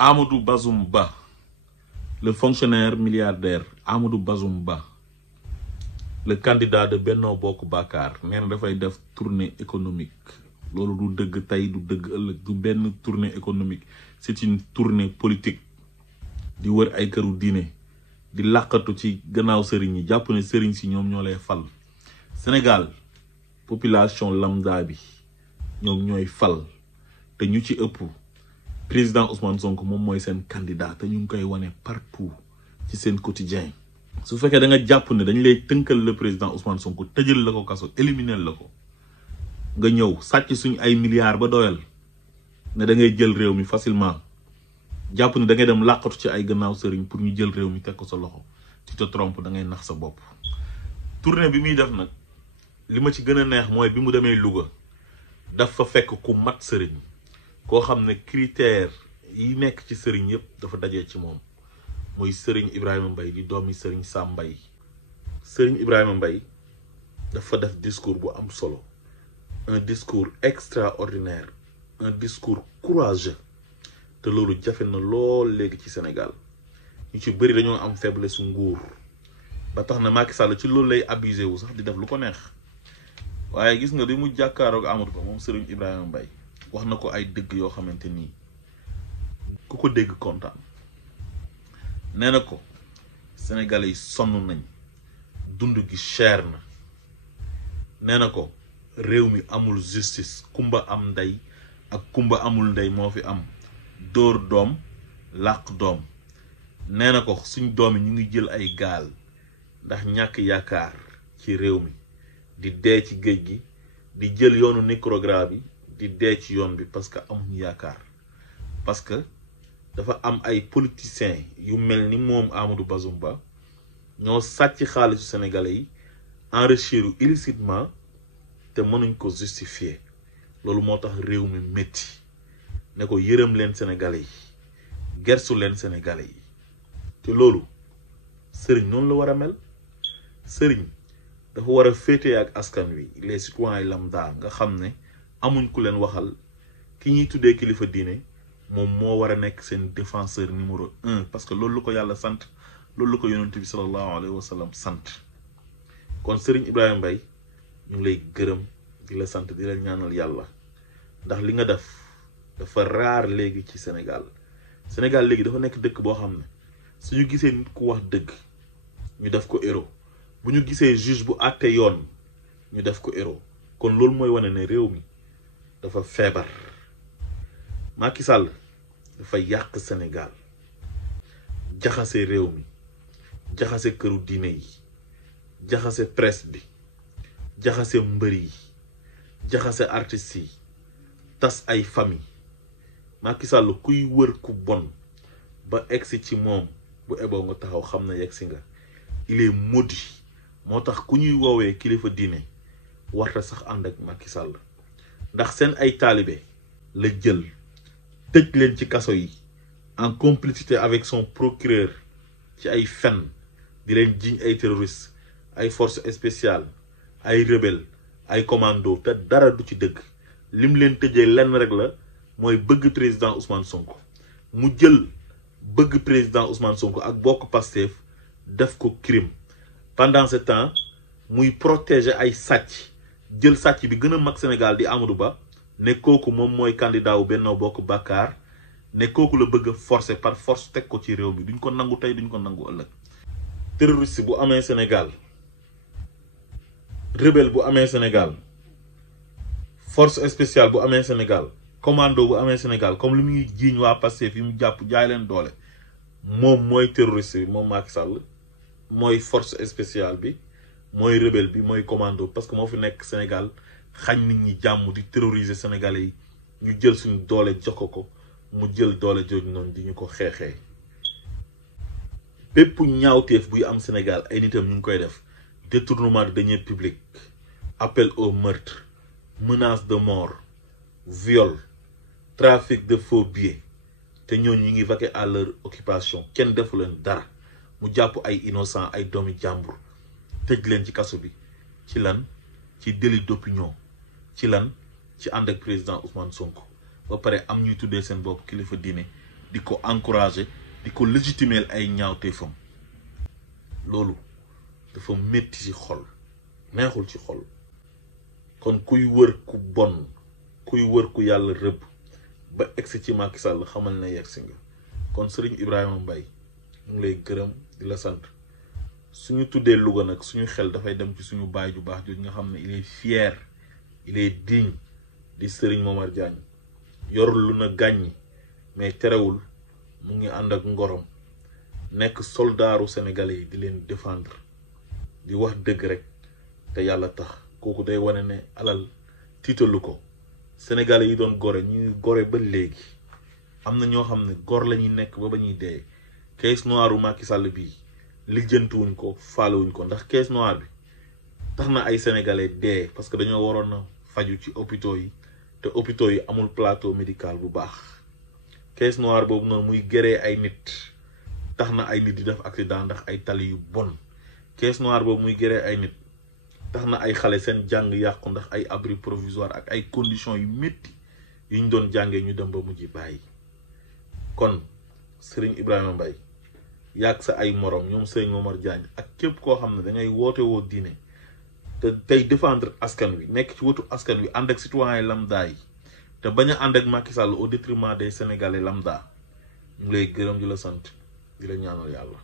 Amadou Bazoum Ba, le fonctionnaire milliardaire Amadou Bazoum Ba, le candidat de Benno Bokk Bakar, nee na dafay def tournée économique. Loolu du dëgg tey du dëgg ëllëg du benn tournée économique, c'est une tournée politique. Di wër ay këru diine di làqatu ci gannaaw sëriñ yi jàpp ne sëriñ si ñoom ñoo lay fal. Sénégal population lambda bi ñoom ñooy fal te ñu ci ëpp président Ousmane Sonko moom mooy seen candidat te ñu ngi koy wane partout ci seen quotidien. Su fekkee da nga jàpp ne dañ lay tënkal le président Ousmane Sonko tëjal la ko kaso éliminer la ko nga ñëw sàcc suñ ay milliards ba doyal ne da ngay jël réew mi facilement jàpp ne da ngay dem làqatu ci ay gannaaw sëriñ pour ñu jël réew mi teg ko sa loxo tu te trompes da ngay nax sa bopp. Tournée bi muy def nag li ma ci gën a neex mooy bi mu demee Louga dafa fekk ku mat sëriñ koo xam ne critères yi nekk ci sëriñ yëpp dafa dajee ci moom muy Serigne Ibrahima Mbaye di doomi Serigne Sam Mbaye. Serigne Ibrahima Mbaye dafa def discours bu am solo, un discours extraordinaire, un discours courageux. Te loolu jafe na lool léegi ci Sénégal ñu ci bëri dañoo am faiblesse su nguur ba tax na Macky Sall ci loolu lay abusé wu sax di def lu ko neex. waaye gis nga bi mu jàkkaaroog Amadou Ba moom Serigne Ibrahima Mbaye wax na ko ay dëgg yoo xamante nii ku ko dégg kontaan. nee na ko Sénégalais yi sonn nañ, dund gi cher na. nee na ko réew mi amul justice, kumba am ndey ak kumba amul ndey moo fi am. dóor doom làq doom. nee na ko suñ doom yi ñu ngi jël ay gaal ndax ñàkk yaakaar ci réew mi di dee ci géej gi di jël yoonu Nicaragua bi di dee ci yoon bi parce que amuñu yaakaar parce que dafa am ay politiciens yu mel ni moom Amadou Bazoum Ba ñoo sàcc xaalisu sénégalais yi enrichir illicitement te mënuñ ko justifier. loolu moo tax réew mi métti. ne ko yërëm leen sénégalais yi gersu leen sénégalais yi te loolu sëriñ noonu la war a mel. sëriñ dafa war a féetee ak askan wi les citoyens lambda nga xam ne amuñ ku leen waxal. ki ñuy tuddee kilifa diine moom moo war a nekk seen défenseur numéro 1 parce que loolu la ko yàlla sant, loolu la ko yonent bi sallallahu alayhi wa sallam sant. kon Serigne Ibrahima Mbaye ñu ngi lay gërëm di la sant di la ñaanal yàlla ndax li nga def dafa raar léegi ci Sénégal. Sénégal léegi dafa nekk dëkk boo xam ne suñu gisee nit ku wax dëgg ñu def ko héros, bu ñu gisee juge bu àtte yoon ñu def ko héros. kon loolu mooy wane ne réew mi dafa feebar. Macky Sall dafa yàq Sénégal, jaxase réew mi, jaxase këru diine yi, jaxase presse bi, jaxase mbër yi, jaxase artistes yi, tas ay famille. Macky Sall kuy wër ku bon ba egsi ci moom bu eboo nga taxaw xam na yegsi nga. il est maudit. moo tax ku ñuy woowee kilifa diine warta sax ànd ak Macky Sall ndax seen ay taalibe la jël tëj leen ci kaso yi en complicité avec son procureur ci ay fen di leen jiñ ay terroristes, ay forces spéciales, ay rebelles, ay commando te dara du ci dëgg. lim leen tëjee lenn rek la mooy bëgg président Ousmane Sonko. mu jël bëgg président Ousmane Sonko ak bokk Pastef def ko crime. pendant ce temps muy protéger ay sàcc, jël sàcc bi gën a mag Sénégal di Amadou Ba ne kooku moom mooy candidat wu Benno Bokk Bakar, ne kooku la bëgg a forcer par force teg ko ci réew mi. duñ ko nangu tey duñ ko nangu ëllëg. terroriste bu amee Sénégal, rebelle bu amee Sénégal, force spéciale bu amee Sénégal, commando bu amee Sénégal, comme li muy jiiñ waa Pastef yi mu jàpp jaay leen doole, moom mooy terroriste bi, moom Macky Sall mooy force spéciale bi, mooy rebelle bi, mooy commando, parce que moo fi nekk Sénégal xañ nit ñi jàmm di terroriser sénégalais yi. ñu jël suñu doole jox ko mu jël doole jooju noonu di ñu ko xeexee. bépp ñaawteef buy am Sénégal ay nitam ñu ngi koy def. détournement de deniers publics, appel au meurtre, menace de mort, viol, trafic de faux billets. te ñooñu ñu ngi vaquer à leur occupation. kenn defu leen dara. mu jàpp ay innocent ay doomi jàmbur tëj leen ci kaso bi ci lan ci délit d'opinion, ci lan ci ànd ak président Ousmane Sonko. ba pare am ñuy tuddee seen bopp kilifa diine di ko encourager di ko légitimer ay ñaawteefam loolu dafa metti ci xol neexul ci xol kon kuy wër ku bon kuy wër ku yàlla rëbb ba egsi ci Macky Sall xamal na yegsi nga kon Serigne Ibrahima Mbaye ñu ngi lay gërëm di la sant suñu tuddee Louga nag suñu xel dafay dem ci suñu baay ju baax jooju nga xam ne il est fier il est digne di Serigne Momar Diagne yorul lu na gàññi mais terewul mu ngi ànd ak ngorom nekk soldaaru sénégalais yi di leen défendre di wax dëgg rek te yàlla tax kooku day wane ne alal tiitalu ko sénégalais yi doon gore ñuy gore ba léegi am na ñoo xam ne gor la ñuy nekk ba ñuy dee caisse noire u Macky Sall bii lijjantuwuñ ko faalewuñ ko ndax caisse noire bi tax na ay sénégalais dee parce que dañoo waroon a faju ci hôpitaux yi te hôpitaux yi amul plateau médical bu baax caisse noire boobu noonu muy géré ay nit tax na ay nit di def accident ndax ay tali yu bon caisse noire boobu muy géré ay nit tax na ay xale seen jàng yàqu ndax ay abri provisoire ak ay conditions yu métti yuñ doon jàngee ñu dem ba mujj bàyyi kon Serigne Ibrahima Mbaye yàgg sa ay morom ñoom Serigne Momar Diagne ak képp koo xam ne da ngay woote woo diine te tey défendre askan wi nekk ci wetu askan wi ànd ak citoyen lambda yi te bañ a ànd ak Macky Sall au détriment des sénégalais lambda ñu lay gërëm di la sant di la ñaanal yàlla